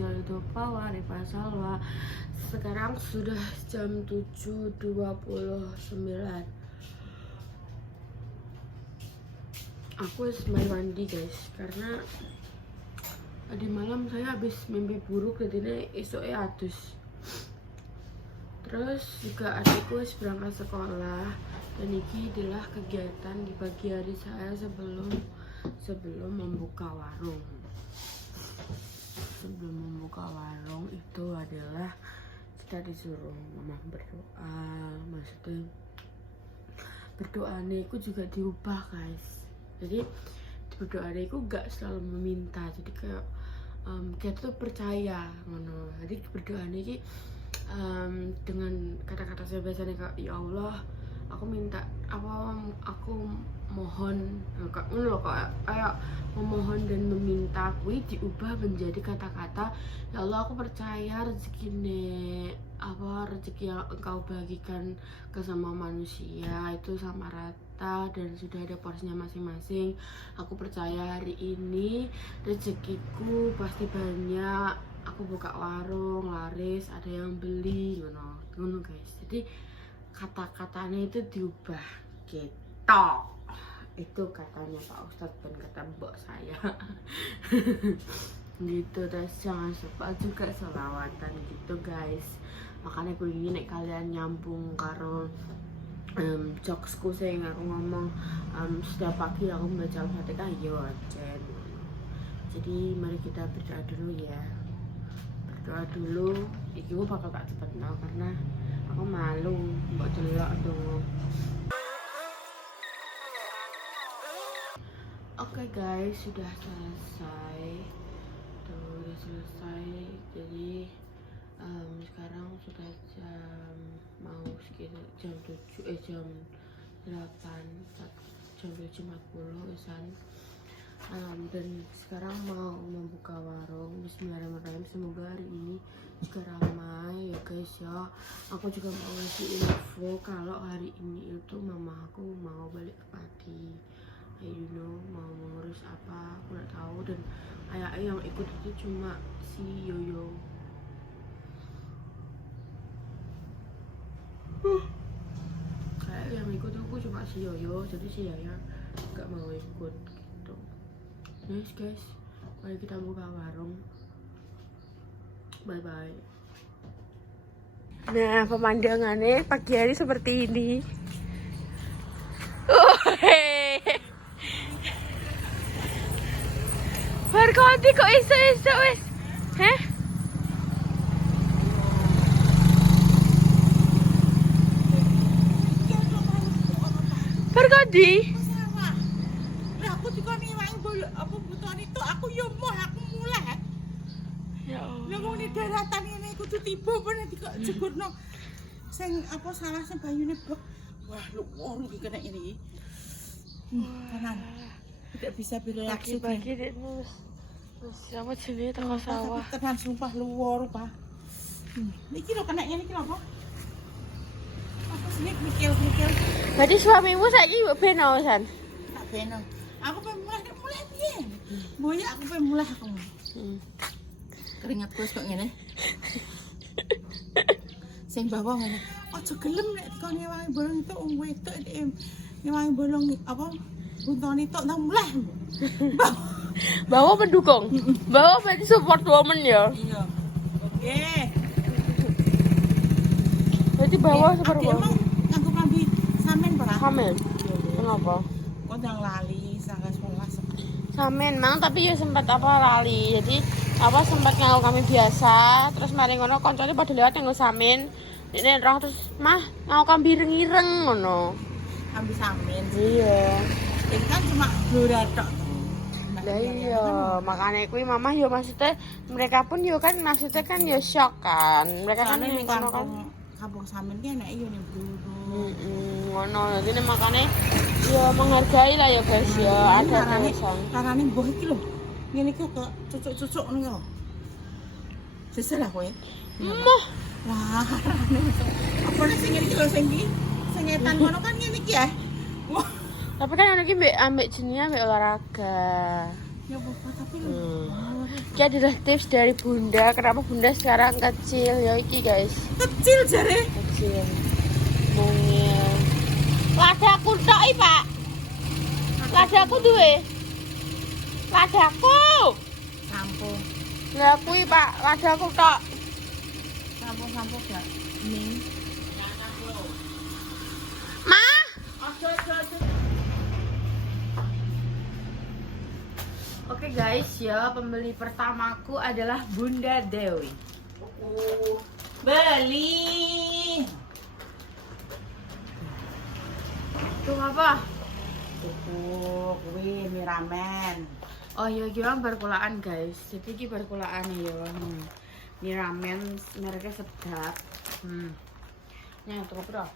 Jalitupa Waripa Salwa. Sekarang sudah jam 7.29. Aku harus mandi guys, karena tadi malam saya habis mimpi buruk, jadi esoknya adus. Terus juga adikku harus berangkat sekolah, dan ini adalah kegiatan di pagi hari saya sebelum membuka warung. Sebelum membuka warung itu adalah kita disuruh mama berdoa. Maksudnya berdoanya itu juga diubah guys. Jadi berdoanya itu gak selalu meminta, jadi kayak kita tuh percaya ngono. Jadi berdoanya ini dengan kata-kata saya biasanya kayak ya Allah, aku minta apa, aku mohon kayak memohon dan meminta, kui diubah menjadi kata-kata ya Allah, aku percaya rezeki yang engkau bagikan ke sama manusia itu sama rata dan sudah ada porsinya masing-masing. Aku percaya hari ini rezekiku pasti banyak, aku buka warung laris, ada yang beli, ngono guys. Jadi kata-katanya itu diubah gitu. Itu katanya Pak Ustadz dan kata mbok saya. Gitu. Terus jangan lupa juga selawatan gitu guys. Makanya gue ingin kalian nyambung karo jokesku sing aku ngomong setiap pagi aku membaca Al-Fatihah yo ajen. Jadi mari kita berdoa dulu ya. Berdoa dulu. Iki gue bakal gak cepet karena aku malu mbok delok dong. Oke guys, sudah selesai. Jadi sekarang sudah mau sekitar jam 7:40-an. Dan sekarang mau membuka warung. Bismillahirrahmanirrahim. Semoga hari ini juga ramai ya guys ya. Aku juga mau ngasih info kalau hari ini itu mama aku mau balik ke Pati. Mau mengurus apa aku nggak tahu, dan ayah yang ikut itu cuma si Yoyo. Kayak yang ikut aku cuma si Yoyo, jadi si Yaya nggak mau ikut gitu. Nice guys, mari kita buka warung. Bye bye. Nah, pemandangannya pagi hari seperti ini. Berganti kok iso-iso wis. Heh? Berganti? Lah aku dikoni wae apa butuhan itu aku yo moh aku mulai. Ya Allah. Lah wong ning daratan ngene kudu tiba apa nanti kok jegurno sing apa salah sing banyune blok. Wah, luwur iki kena ini. Tenang. Tidak bisa berreaksi Pagi-pagi dia terus apa jenis tengah sawah. Tenan sumpah luwur, Pak. Niki lho kena ngene iki lho, Pak. Aku sini mikir-mikir. Berarti suamimu saiki mbok beno san? Tak beno. Aku pengen mulai piye? Boya aku pengen mulai aku. Keringatku wis kok ngene. Sing bawa ngene. Aja gelem nek dikone wangi bolong itu wedok wangi bolong apa? Buntone tok nang mulai. Bawa mendukung. Bawa berarti support woman ya. Iya. Oke. Berarti bawa support woman. Emang nganggo klambi sampean ora? Samen. Kenapa? Kok ndang lali tanggal 11. Samen mang, tapi ya sempat apa lali. Jadi apa sempat nganggo kami biasa, terus mari ngono koncone padha lewat nganggo samen. Nek roh terus mah nganggo kami ireng-ireng ngono. Klambi samen. Iya. Ini kan cuma blura tok. Lah iya, makanya kuwi mamah yo maksudnya mereka pun yo kan maksudnya kan yo shock kan. Mereka kan ning ngono kan. kampung samen ki enak yo ning bluru. Ngono. Jadi makanya yo menghargai lah ya guys ya. Ada tulisan. Karane mbah iki lho. Ngene iki kok cucuk-cucuk ngono lho. Sesel kowe. Moh. Wah, apa nek sing ngene iki lho sing iki? Sing etan ngono kan ngene iki ya. Wah. Tapi kan ono iki ambek jenenge ambek olahraga. Ya apa tapi Ini adalah tips dari Bunda. Kenapa Bunda sekarang kecil? Ya iki guys. kecil jare. Kecil. Mungil. Ladaku tok iki, Pak. Ladaku duwe. Ladaku. Sampung. Lah kuwi, Pak. Ladaku tok. Sampung gak. Ning. Ma. Oke guys, ya pembeli pertamaku adalah Bunda Dewi. Beli. Itu apa? Tuku kuwi mie ramen. Oh iya, gimana berkulaan guys. Jadi ini berkulaan ya. Mie ramen mereknya sedap. Ini tuh berapa?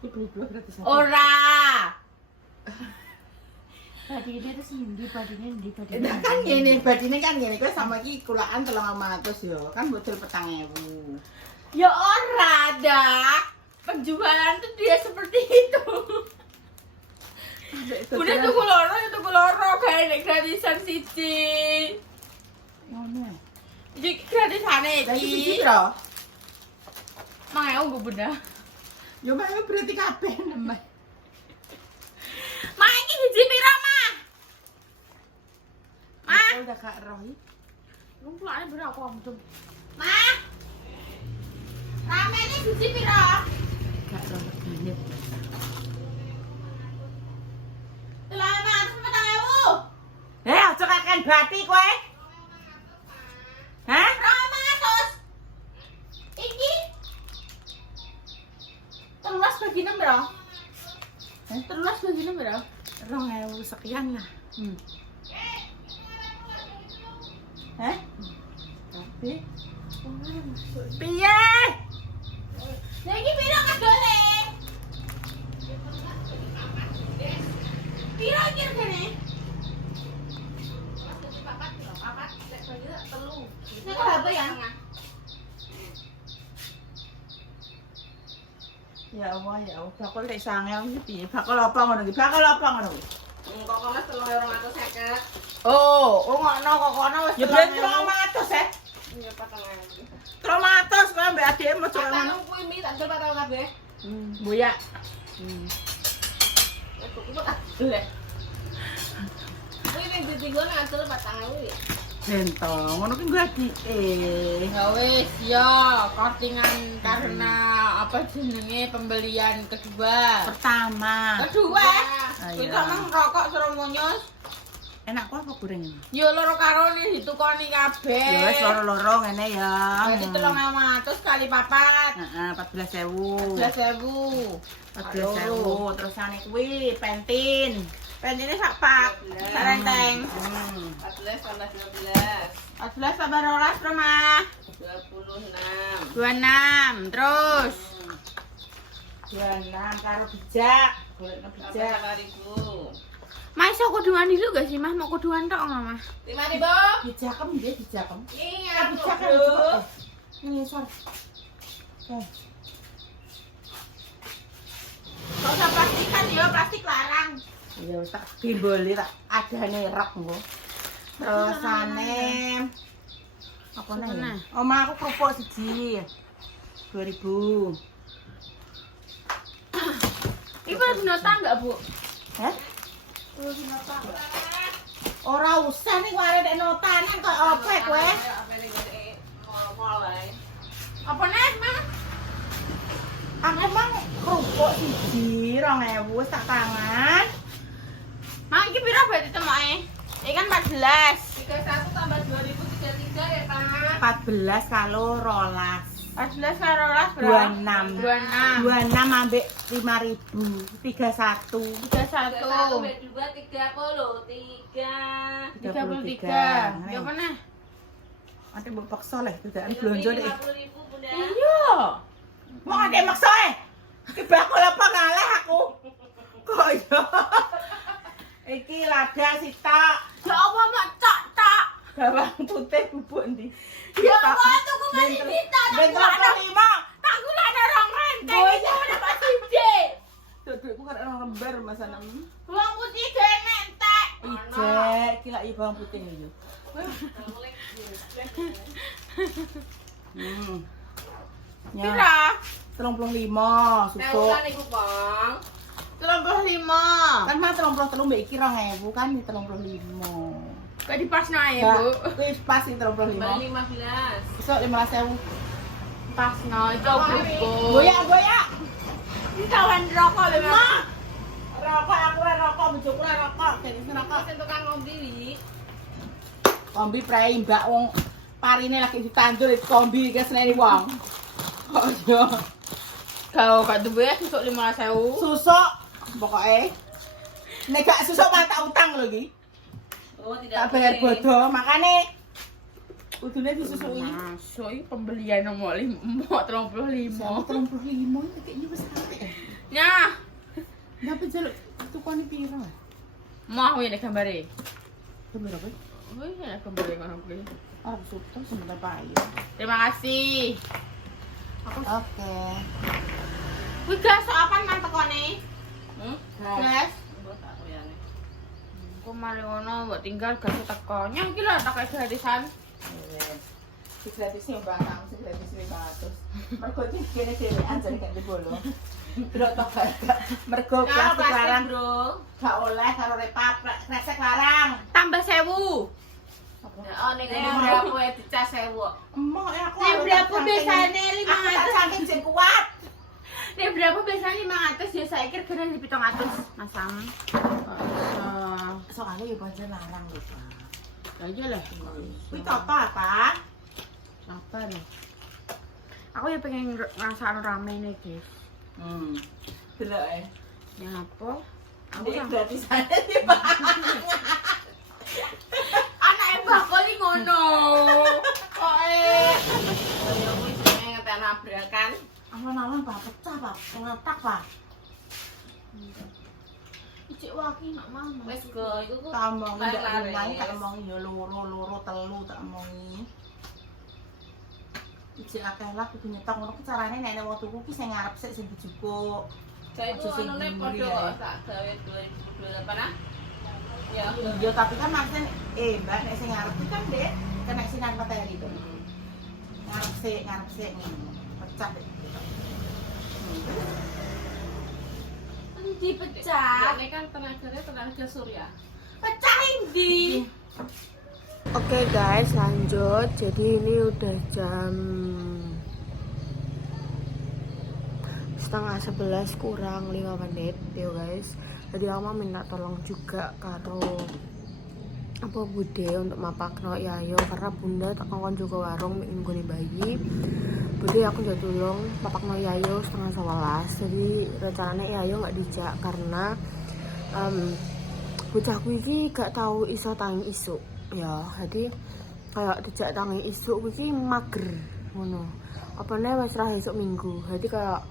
Kuwi beli gratis. Ora. Badine terus ndi badine Nah, kan ngene, badine kan ngene. Kowe sama iki kulaan 300 ya. Kan bocil 4.000. Ya ora dah. Penjualan tuh dia seperti itu. Udah tuku loro kayak nek gratisan siji. Ngono. Iki gratisane Lah iki iki. siji piro? Mang Bu Bunda. Yo mah berarti kabeh nambah. Mang iki siji piro, Mah? Mah, Udah Kak Roy. lu pulane berapa om? Mah. Ramene siji piro? Kak Roy banget. 350. Aja kakean bati kowe. Hah? 200. Iki 13 bagi 6 bro. 13 bagi 6 bro. 2.000 sekian lah. Hah? Tapi Piye? Lah iki piro kadole? Piro iki regane? Nek berapa ya? ya Allah ya Allah, bakul lek sangel iki piye? Bakul apa ngono iki? Bakul apa ngono iki? Kok Mas 350. Oh, ngono kok kono wis. Ya ben 300 eh. Iya 4.000. 300 kowe mbek adike mau coba ngono. Anu kuwi mi tak jual 4.000 kabeh. Buya. Lek. Kuwi ning ditinggal nang jual 4.000 ya. Bento, ngono ki gue adike. Ya wis ya, kortingan karena apa jenenge pembelian kedua. Pertama. Kedua. Ayo. Kita nang rokok suruh munyus. Enak kok apa goreng? Yo loro karone ditukoni kabeh. Ya wis loro-loro ngene ya. Berarti 300 kali 4. Heeh, 14.000. 12.000. 14.000. Terus ane kuwi pentin. Pentine sak pak. Sarenteng. 14 tambah 12. 14 tambah 12 rumah. 26. 26. Terus 26 karo bijak. Golekno bijak. 5.000. Mas iso kuduan dulu gak sih, Mas? Mau kuduan tok enggak, Mas? 5.000. Bijakem nggih, bijakem. Iya, Bijak kan. Bro. Ini sor. Gak usah plastikan ya, plastik larang. Ya wis tak timboli tak adane rek engko. Terusane apa Apa nih? nih? Oma aku kerupuk siji. 2000. Iku ada nota enggak, Bu? Hah? Ada nota enggak? Ora usah nih kowe arek notanan kok opek kowe. Apa ning mall wae. Apa nih, Mas? Aku emang kerupuk siji 2.000 wis tak tangan. Mang iki piro berarti temoke? Iki kan 14. 31 tambah 2.000 33 ya, Pak. 14 kalo 12. 14 karo 12 berapa? 26. 26. 26 ambek 5.000. 31. 31. 2 30 3. 33. Ya apa nih? Ate mbok paksa leh dadan blonjo deh. 50.000 Bunda. Iya. Mau ate maksa Ki bakul apa ngaleh aku. Kok yo. Iki lada sitok. Ya apa mak tak. Bawang putih bubuk ndi? Ya apa tuku mari kita. Ben 35. Tak gula ada orang renteng. Oh, Itu iya. udah pasti gede. Duh, duitku kan orang lembar masana. Bawang putih gede entek. Ijek, iki lak bawang putih yo. Ya. Pira? 35 susuk. Neulan iku, Bang. 35. Kan mah 33 mbek iki 2000 kan 35. Kok dipasno ae, Ya, Bu? wis pas sing 35. Kembali 15. Besok 15.000. Pasno itu bubuk. Goyak. Ini kawan rokok lho, Mas. Rokok aku ora rokok, bojoku ora rokok, jadi rokok. Kok tukang ngombe iki? Kombi prei mbak wong parine lagi ditandur itu kombi iki seneni wong. Kok yo Kau gak duwe susuk 15.000. susuk pokoke. Nek gak susuk mah tak utang lho iki. Oh, Tak tidak bayar boleh. bodo, makane kudune disusui. Masuk iki pembelian nomor 35. 35 iki kayaknya wis apik. Nyah, Ngapa jaluk tukane piro? mau ya nek gambare. Bener apa? Wih, ya gambare ngono kuwi. Ah, suto sebentar payu. Terima kasih. Oke. Kuwi gas apaan man tekone? Gas. Mbok tak koyane. Ku mari ngono mbok tinggal gas teko. Nyah iki lho tak gratisan. Si gratisnya mbak Kang, si gratis 500. Mergo iki kene dhewean jane gak dibolo. Bro tok gak. Mergo plastik larang, Bro. gak oleh karo repap, resek larang. Tambah 1.000. Oh, ning berapa wae dicas 1000. Emang aku Nek berapa biasane Aku tak 500? saking jen kuat. Nek berapa biasane 500 ya saiki regane di 700, Masang. Soalnya ya pancen larang lho, Pak. Ya iya lah. Kuwi apa, Pak? Apa nih? Aku ya pengen ngerasain rame nih, guys. Delok e. Ya apa? Aku yang gratis aja sih, Pak. Anake bakal ngono. Kok Ya wis ngetek nabrakan. Alon-alon Pak pecah, Pak. Ngeletak, Pak. Cik waki nak mama. Wis go iku ku. Tak omongi ndak Lari-lari. lumayan, tak omongi ya loro, telu tak omongi. Iji akeh lah kudu nyetok ngono ku carane nek wong tuku ki sing ngarep sik sing dijupuk. Saya itu Aja sing anune guri padha ae. kok tak gawe 2028 ah. Ya. Iya, tapi kan maksudnya Mbak nek sing ngarep ki kan Dek kena sinar matahari to. Ngarep sik ngono. Pecah deh. Dipecah. Ini kan tenaga surya. Pecah ndi? Oke guys, lanjut. Jadi ini udah jam 10:30 kurang 5 menit ya guys. Jadi aku mau minta tolong juga karo apa bude untuk mapakno Yayo karena bunda tak ngomong juga warung minggu nih bayi. Bude aku udah tolong mapakno Yayo 10:30. Jadi rencananya Yayo nggak dijak karena bocahku iki gak tahu iso tangi isuk ya. Jadi kayak dijak tangi isuk iki mager ngono. Apane wis ra esuk minggu. Jadi kayak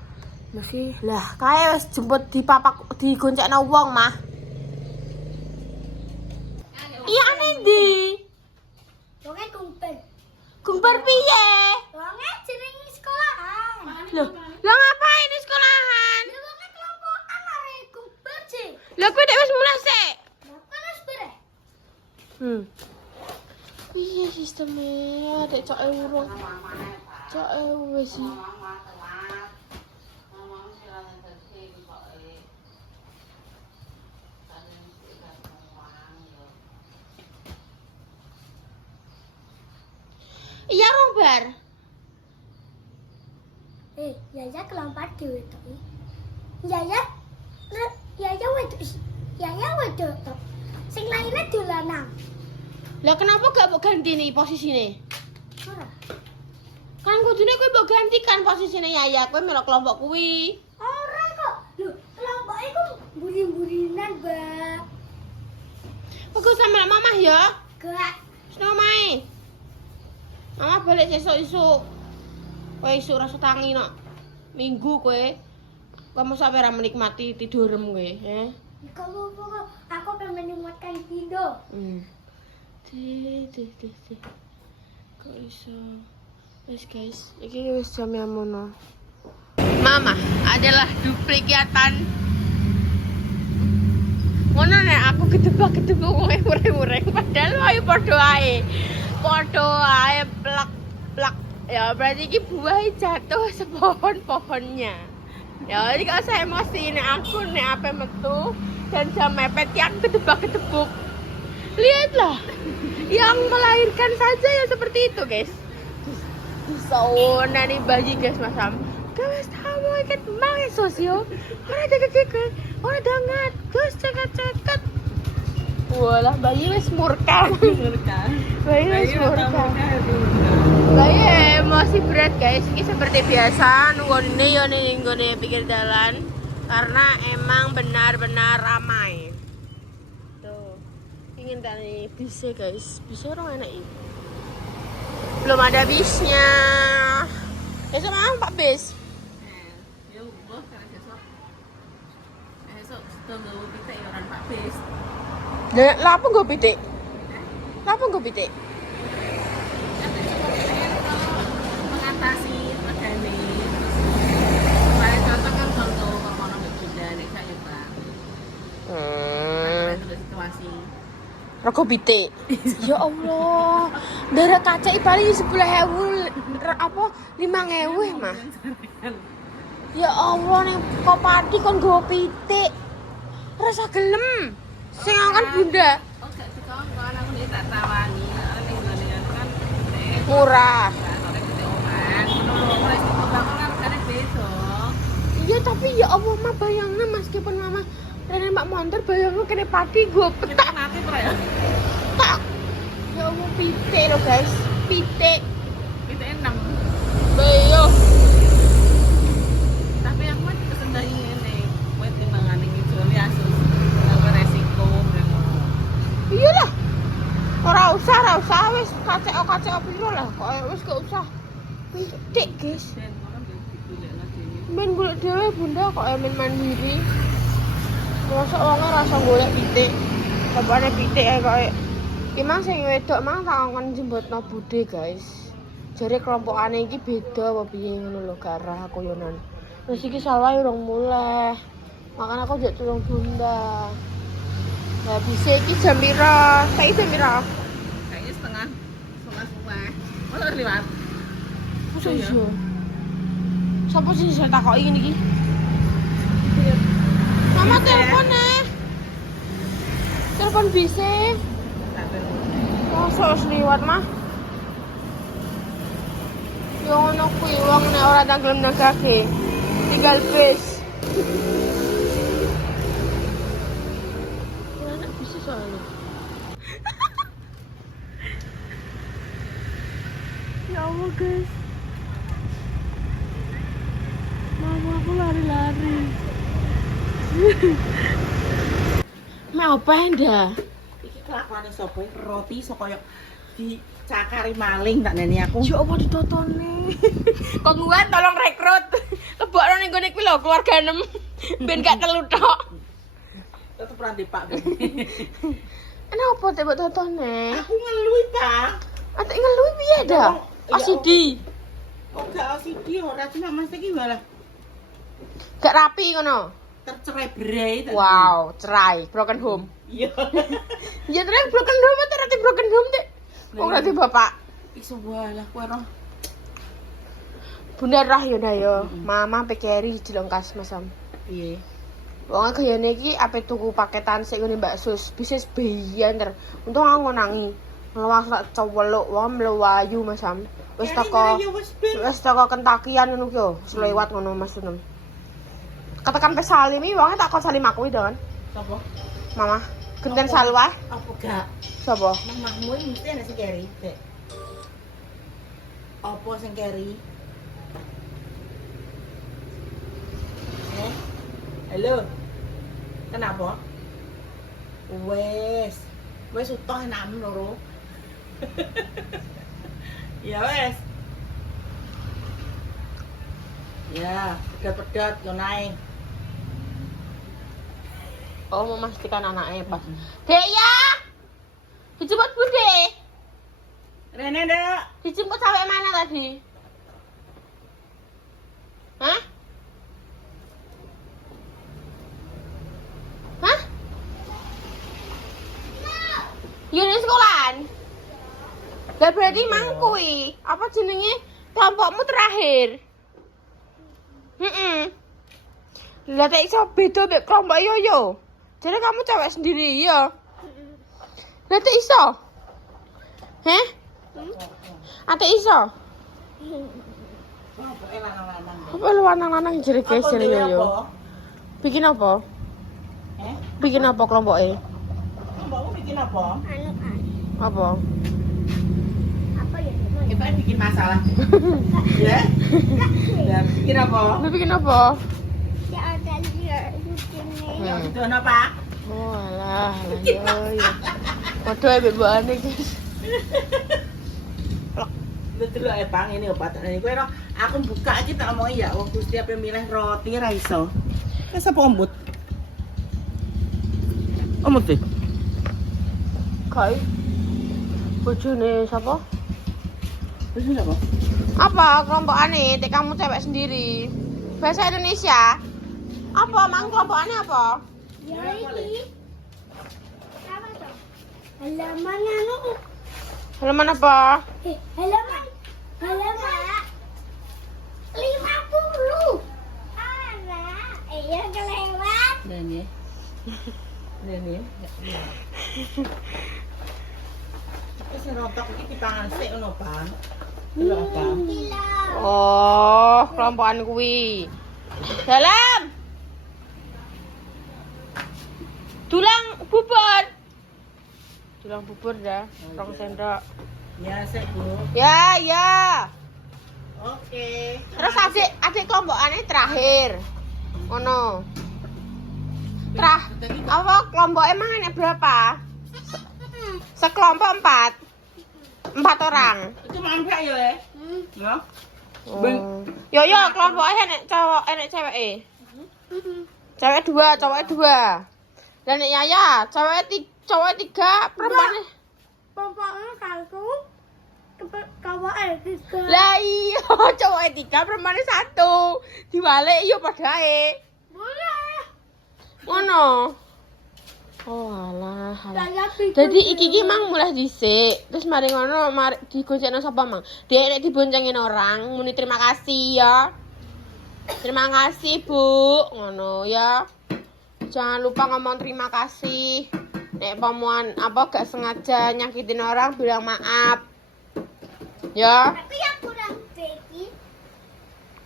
masih lah kayak wis jemput di papak di goncekno wong mah. Iya ane ndi? Wonge kumpul. Gumpar piye? Wonge jeneng sekolahan. Loh, lah ngapain di sekolahan? Ya wonge kelompokan are kumpul sih. Lah kowe dek wis mulai sik. Bapak wis beres. Iya sistemnya adek cok urung. Cok wis sih. Iya Robar. Yaya kelompat dhewe to. Yaya wedok. Yaya wedok to. Sing lainnya dolanan. Lah kenapa gak mbok ganti nih posisine? Ora. Kan kudune kowe mbok gantikan posisine Yaya, kowe melok kelompok kuwi. Ora kok. Lho, kelompok iku buri-burinan, Mbak. Bagus sama mamah ya. Gak. Sino mae? Mama balik sesuk-esuk. Kowe isuk rasa tangi nok. Minggu kowe. Kamu sampe ra menikmati tidurem kowe, Kamu pokok aku pengen menyelamatkan Indo. Tih. Kok iso? Wes guys, iki wis jam yang mono. Mama adalah duplikatan Ngono nek aku gedebak-gedebuk wong ureng-ureng padahal ayo padha ae. Padha ae plak-plak. Ya berarti iki buah jatuh sepohon-pohonnya. Ya jadi kalau saya emosi nek aku nek apa metu dan jam mepet yang gedebak-gedebuk. Lihatlah. Yang melahirkan saja ya seperti itu, guys. Disauna nih bayi guys masam. Guys, kamu ikat mang sosio. Ora deket-deket, ora dangat. Guys, ceket-ceket. Walah bayi wis murka. Bayi wis murka. Bayi emosi berat guys. Ini seperti biasa nunggone yo ning nggone pinggir dalan karena emang benar-benar ramai. Tuh. Ingin tadi bisnya guys. Bisnya orang enak ini. Belum ada bisnya. Besok mau Pak bis. Ya ubah karena besok tunggu kita iuran Pak Bis. Lah apa gue pitik? Lah apa gue pitik? Mengatasi regane supaya cocok kan kalau kono pindah nek saya Pak. Terus situasi. Rego pitik. Ya Allah. Darah kaca paling 10.000 apa 5.000 mah. Ya Allah ning kok pati kon nggo pitik. Rasa gelem. Sing kan bunda Oh gak dikon aku nek tak tawani ning ngene kan murah. sore kita oman. Ngono mulai bakal kan karek besok. Iya tapi ya Allah mah bayangna meskipun mama Rene mak montor bayangna kene pati nggo petak Nanti pra ya. tak. Ya Allah pitik lo guys. Pitik. Kita enam. Bayo. Tapi aku mah kesendahi ngene. Kowe timbangane iki jole asus. Apa resiko ngono. Iyalah. Ora usah wis kacek piro lah. Kok wis gak usah. Pitik, guys. Dan kono digolekno dhewe. Men golek dhewe Bunda kok men mandiri. Masa wong rasa golek pitik. Bapakne pitik ae kok. Ki mang sing wedok mang tak kon jembutno bude, guys. Jare kelompokane iki beda apa piye ngono lho garah koyonan. Terus iki salah urung mulai. Makanya aku jak tulung Bunda. Lah bisa iki jam pira? Saiki jam pira? Kayaknya setengah suah. Masa harus lewat? Masa iso? Sopo sih iso takoki ngene iki? Mama telepon telepon bisa. Masa harus liwat mah? Yo ngono kuwi wong nek ora tanggelem nagake. Tinggal bis. Anak bisa soalnya. Ya Allah guys. Mama aku lari-lari. Mau apa enda? Iki kelakuane sapa? Roti sok koyo dicakari maling tak neni aku. Ya apa ditotone? Kok kuat tolong rekrut. Lebokno ning gone kuwi lho keluarga 6. Ben gak telu tok. Tetep ra ndek Pak. Kenapa tebok totone? Aku ngeluhi, Pak. Atik ngeluwi piye dah? Ya, OCD. Kok gak OCD ora cuma Mas iki malah Gak rapi ngono. tercerai berai tadi. Wow, cerai, broken home. Iya. Ya terus broken home atau rati broken home deh? Oh rati bapak. Iso walah kowe roh. Bunda rah yo yo. Mama pekeri jelengkas masam. Piye? Wong kayane iki ape tuku paketan sik ngene Mbak Sus. Bisnis biyen ter. Untung aku ngonangi. Mlewak sak coweluk wong mlewayu masam. Wis teko kentakian ngono ki yo. Wis lewat ngono Mas Sunem. Katakan pe salim iki wonge tak kon salim aku iki, Don. Sopo? Mama, genten salwa. Apa gak? Sopo? Mamahmu mesti ana sing keri, Dek. Apa sing keri? Halo. Kenapa? Wes utuh enakmu loro. Ya wes. Ya, pedot-pedot yo naik. Oh, memastikan anaknya pas. Dek ya. Dijemput Bude. Rene, Dek. Dijemput sampai mana tadi? Hah? Hah? Yo ning sekolahan. Lah berarti mang kuwi apa jenenge kelompokmu terakhir. Lah tak iso beda mek kelompok yo. Jadi kamu cewek sendiri ya. Lah tak iso. Heh? Ate iso. Pokoknya lanang-lanang. Apa lu lanang-lanang jere geser yo. Bikin apa? Bikin apa kelompoknya? Mbakmu bikin apa? Apa? Apa ya? Kita bikin masalah. Ya? Dan bikin apa? Lu bikin apa? Ya ada lihat ini. Ya itu apa? Oh alah, ya. Waduh bebane guys. Betul loh Bang, ini obat ini gue aku buka aja tak ngomong ya waktu setiap milih roti ra iso. Wes apa ombut? Ombut deh. Kai. Bojone sapa? Wes apa? Apa kelompokane? Tek kamu cewek sendiri. Bahasa Indonesia. Apa mang kelompokane apa? Ya ini. Apa tuh? Halaman anu. Halaman apa? Halaman 50. Alah, iya kelewat. Nene. Wes rontok iki dipangan sik ngono, Bang. Lho apa? Kilo. Oh, kelompokan kuwi. Dalam. Tulang bubur. Tulang bubur dah, 2 sendok. Ya, sik, Bu. Ya, ya. Oke. Terus adik kelompokane terakhir. Ngono. Apa kelompoknya emang berapa? Sekelompok 4 orang. Itu mampir ya, Le? Ya. Oh. Yo kelompoknya enek cowok enek ceweke. Cewek 2, cowok 2. Dan nek Yaya, cowok 3, perempuan. Pokoknya satu. Cowok tiga. Lah iya, cowok 3, perempuan 1. Diwalik yo padhae. Boleh. Ngono. Oh alah. Saya bikin. Jadi iki mang mulai dhisik. Terus mari ngono digoncengno sapa mang? Dek nek diboncengin orang muni terima kasih ya. Terima kasih, Bu. Ngono ya. Jangan lupa ngomong terima kasih. Nek pamuan apa gak sengaja nyakitin orang bilang maaf. Ya. Tapi yang kurang sedikit.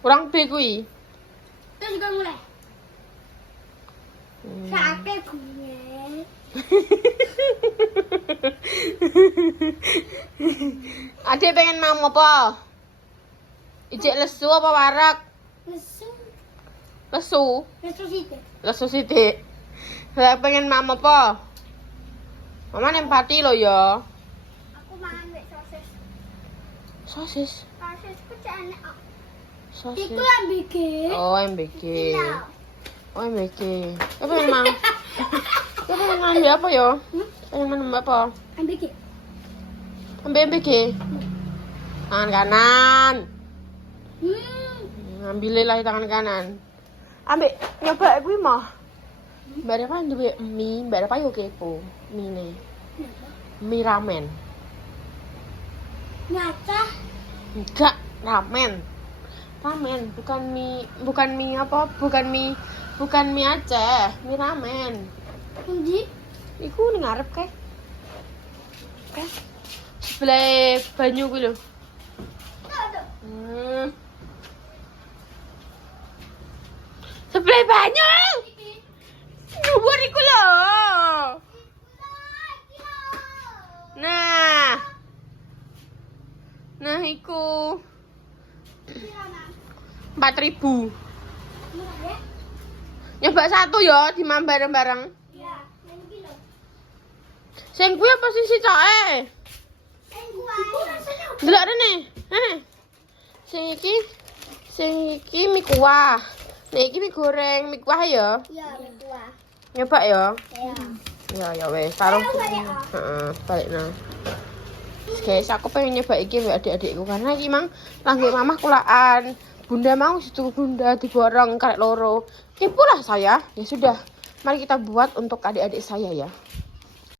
Kurang B kuwi. Terus juga mulai. Sate gue. Adek pengen mam apa? Ijek lesu apa warak? Lesu. Lesu. Lesu situ. Lesu sithik. Saya pengen mam apa? Mama nempati lo ya. Aku makan sosis. Sosis. Sosis ku enak. Sosis. Iku yang bikin. Oh, MBG. Oh, MBG. Pengen mam. Pengen ngambil apa ya? Pengen minum apa? Yang bikin. Ambil MBG. Tangan kanan. Ngambil lah tangan kanan. Ambil nyoba kuwi mah. Mbak Reva duwe mie, Mbak Reva yo kepo. Mie mie ramen. Nyata. Enggak, ramen. Ramen, bukan mie apa? Bukan mie Aceh, mie ramen. Endi? Iku ning ngarep kae. Kae. Sebelah banyu kuwi lho. Ada. Sebelah banyu. Dhuwur iku lho. Nah. Nah iku 4.000. Murah ya? Nyoba satu ya dimam bareng-bareng. Iya, yang kilo. Sing kuwi apa sih sicoke? Yang gua rasanya Delok rene. Rene. Sing iki mie kuah. Nek iki mie goreng, mie kuah ya. iya, yang gua. Nyoba ya. Iya. Ya wes, sarung. Ayo, balik, ah. Heeh, balikna. Guys, aku pengen nyoba iki mbek adik-adikku karena iki mang langge mamah kulaan. Bunda mau situ bunda diborong karek loro. Kepo lah saya. Ya sudah, mari kita buat untuk adik-adik saya ya.